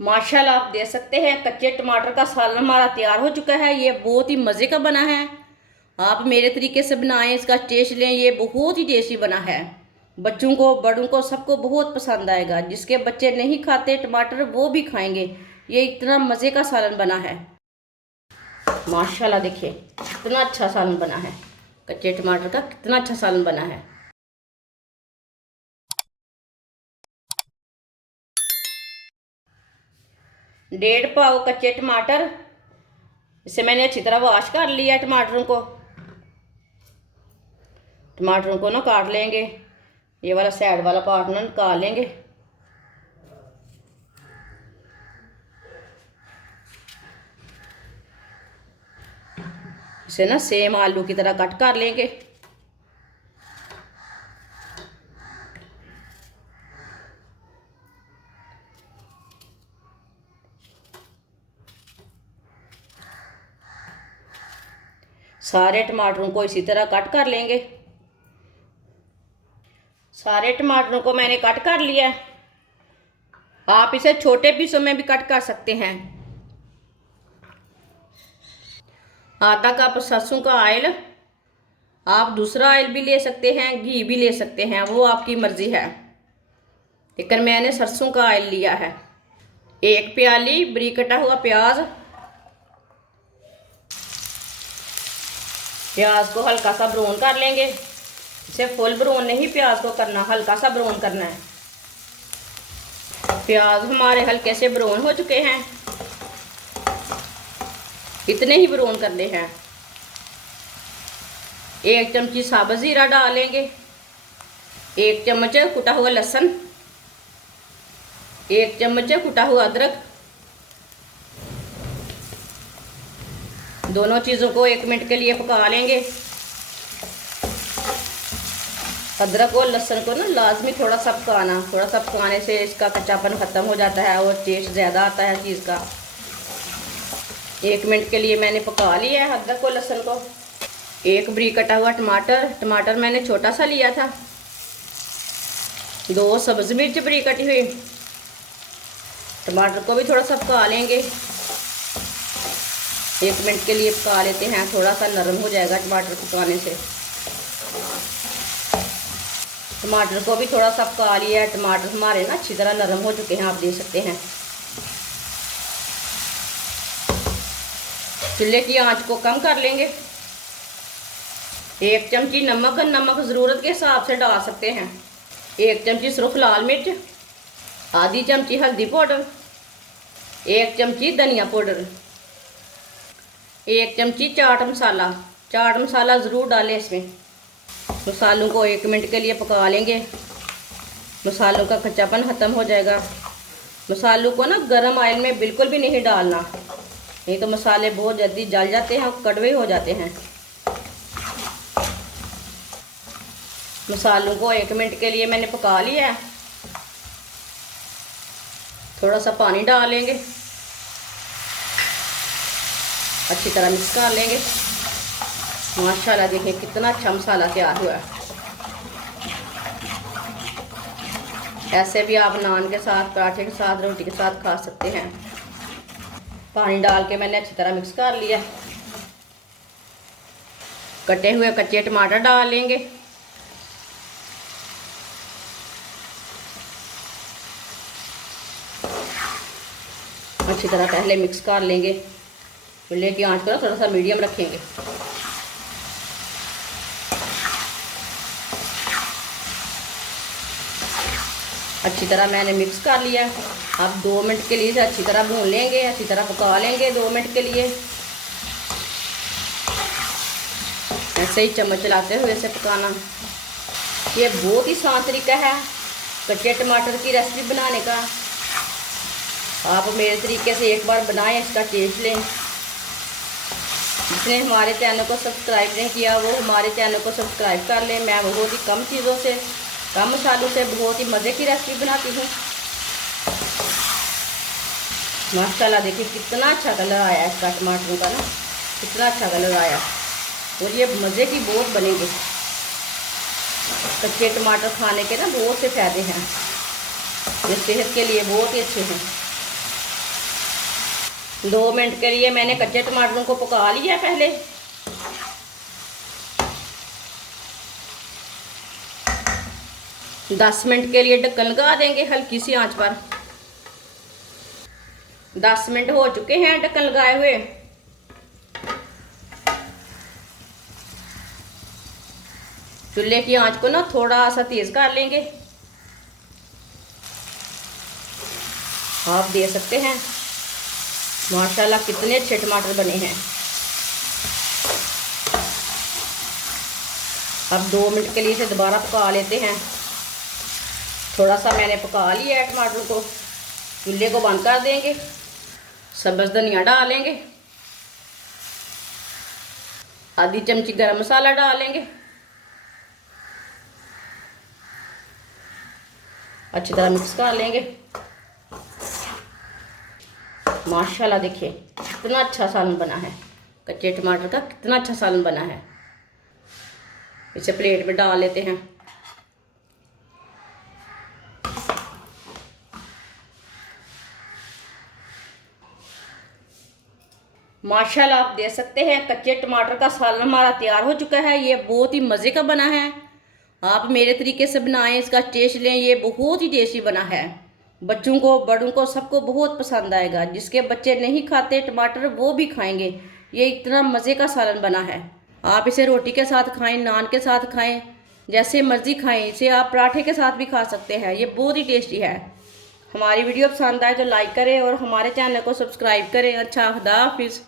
माशाल्लाह आप देख सकते हैं कच्चे टमाटर का सालन हमारा तैयार हो चुका है। ये बहुत ही मज़े का बना है। आप मेरे तरीके से बनाएं, इसका टेस्ट लें। ये बहुत ही टेस्टी बना है। बच्चों को, बड़ों को, सबको बहुत पसंद आएगा। जिसके बच्चे नहीं खाते टमाटर वो भी खाएंगे। ये इतना मज़े का सालन बना है। माशाल्लाह देखिए कितना अच्छा सालन बना है। कच्चे टमाटर का कितना अच्छा सालन बना है। 1.5 पाव कच्चे टमाटर, इसे मैंने अच्छी तरह वॉश कर लिया। टमाटरों को ना काट लेंगे। ये वाला साइड वाला पार्ट ना निकाल लेंगे। इसे ना सेम आलू की तरह कट कर लेंगे। सारे टमाटरों को इसी तरह कट कर लेंगे। सारे टमाटरों को मैंने कट कर लिया है। आप इसे छोटे पीसों में भी कट कर सकते हैं। आधा कप सरसों का ऑयल, आप दूसरा ऑयल भी ले सकते हैं, घी भी ले सकते हैं, वो आपकी मर्जी है। लेकिन मैंने सरसों का ऑयल लिया है। 1 प्याली बारीक कटा हुआ प्याज। प्याज को हल्का सा ब्राउन कर लेंगे। इसे फुल ब्राउन नहीं प्याज को करना, हल्का सा ब्राउन करना है। प्याज हमारे हल्के से ब्राउन हो चुके हैं। इतने ही ब्राउन करने हैं। 1 चमची साबुत जीरा डालेंगे। 1 चम्मच कुटा हुआ लहसुन। 1 चम्मच कुटा हुआ अदरक। दोनों चीज़ों को 1 मिनट के लिए पका लेंगे। अदरक और लहसुन को ना लाजमी थोड़ा सा पकाना। थोड़ा सा पकाने से इसका कच्चापन ख़त्म हो जाता है और टेस्ट ज़्यादा आता है चीज़ का। 1 मिनट के लिए मैंने पका लिया है अदरक और लहसुन को। 1 बारीक कटा हुआ टमाटर मैंने छोटा सा लिया था। 2 सब्ज़ मिर्च बारीक कटी हुई। टमाटर को भी थोड़ा सा पका लेंगे। 1 मिनट के लिए पका लेते हैं। थोड़ा सा नरम हो जाएगा टमाटर पकाने से। टमाटर को भी थोड़ा सा पका लिया है। टमाटर हमारे ना अच्छी तरह नरम हो चुके हैं, आप देख सकते हैं। चूल्हे की आंच को कम कर लेंगे। 1 चमची नमक ज़रूरत के हिसाब से डाल सकते हैं। 1 चमची सिर्फ लाल मिर्च। आधी चमची हल्दी पाउडर। 1 चमची धनिया पाउडर। 1 चमची चाट मसाला ज़रूर डालें इसमें। मसालों को 1 मिनट के लिए पका लेंगे। मसालों का कच्चापन ख़त्म हो जाएगा। मसालों को ना गरम ऑयल में बिल्कुल भी नहीं डालना, नहीं तो मसाले बहुत जल्दी जल जाते हैं और कड़वे हो जाते हैं। मसालों को 1 मिनट के लिए मैंने पका लिया है। थोड़ा सा पानी डाल लेंगे। अच्छी तरह मिक्स कर लेंगे। माशाल्लाह देखिए कितना अच्छा मसाला तैयार हुआ है। ऐसे भी आप नान के साथ, पराठे के साथ, रोटी के साथ खा सकते हैं। पानी डाल के मैंने अच्छी तरह मिक्स कर लिया। कटे हुए कच्चे टमाटर डाल लेंगे। अच्छी तरह पहले मिक्स कर लेंगे। चूल्हे की आंच को थोड़ा सा मीडियम रखेंगे। अच्छी तरह मैंने मिक्स कर लिया। अब 2 मिनट के लिए इसे अच्छी तरह भून लेंगे, अच्छी तरह पका लेंगे 2 मिनट के लिए। ऐसे ही चम्मच चलाते हुए इसे पकाना। ये बहुत ही आसान तरीका है कच्चे टमाटर की रेसिपी बनाने का। आप मेरे तरीके से एक बार बनाएं, इसका टेस्ट लें। जिसने हमारे चैनल को सब्सक्राइब नहीं किया वो हमारे चैनल को सब्सक्राइब कर लें। मैं बहुत ही कम चीज़ों से, कम मसालों से बहुत ही मज़े की रेसिपी बनाती हूँ। माशाल्लाह देखिए कितना अच्छा कलर आया है इसका, टमाटरों का ना कितना अच्छा कलर आया। और ये मज़े की बहुत बनेगी। कच्चे टमाटर खाने के ना बहुत से फ़ायदे हैं। ये सेहत के लिए बहुत ही अच्छे हैं। 2 मिनट के लिए मैंने कच्चे टमाटरों को पका लिया पहले। दस मिनट के लिए ढक्कन लगा देंगे हल्की सी आंच पर। 10 मिनट हो चुके हैं ढक्कन लगाए हुए। चूल्हे की आंच को ना थोड़ा सा तेज कर लेंगे। आप देख सकते हैं माशाल्लाह कितने अच्छे टमाटर बने हैं। अब 2 मिनट के लिए इसे दोबारा पका लेते हैं। थोड़ा सा मैंने पका लिया है टमाटर को। चूल्हे को बंद कर देंगे। सब्ज़ धनिया डालेंगे। आधी चमची गरम मसाला डालेंगे। अच्छी तरह मिक्स कर लेंगे। माशाल्लाह देखिए कितना अच्छा सालन बना है। कच्चे टमाटर का कितना अच्छा सालन बना है। इसे प्लेट में डाल लेते हैं। माशाल्लाह आप देख सकते हैं कच्चे टमाटर का सालन हमारा तैयार हो चुका है। ये बहुत ही मज़े का बना है। आप मेरे तरीके से बनाएं, इसका टेस्ट लें। ये बहुत ही टेस्टी बना है। बच्चों को बड़ों को सबको बहुत पसंद आएगा। जिसके बच्चे नहीं खाते टमाटर वो भी खाएंगे। ये इतना मज़े का सालन बना है। आप इसे रोटी के साथ खाएं, नान के साथ खाएं, जैसे मर्ज़ी खाएं। इसे आप पराठे के साथ भी खा सकते हैं। ये बहुत ही टेस्टी है। हमारी वीडियो पसंद आए तो लाइक करें और हमारे चैनल को सब्सक्राइब करें। अच्छा, खुदा हाफिज़।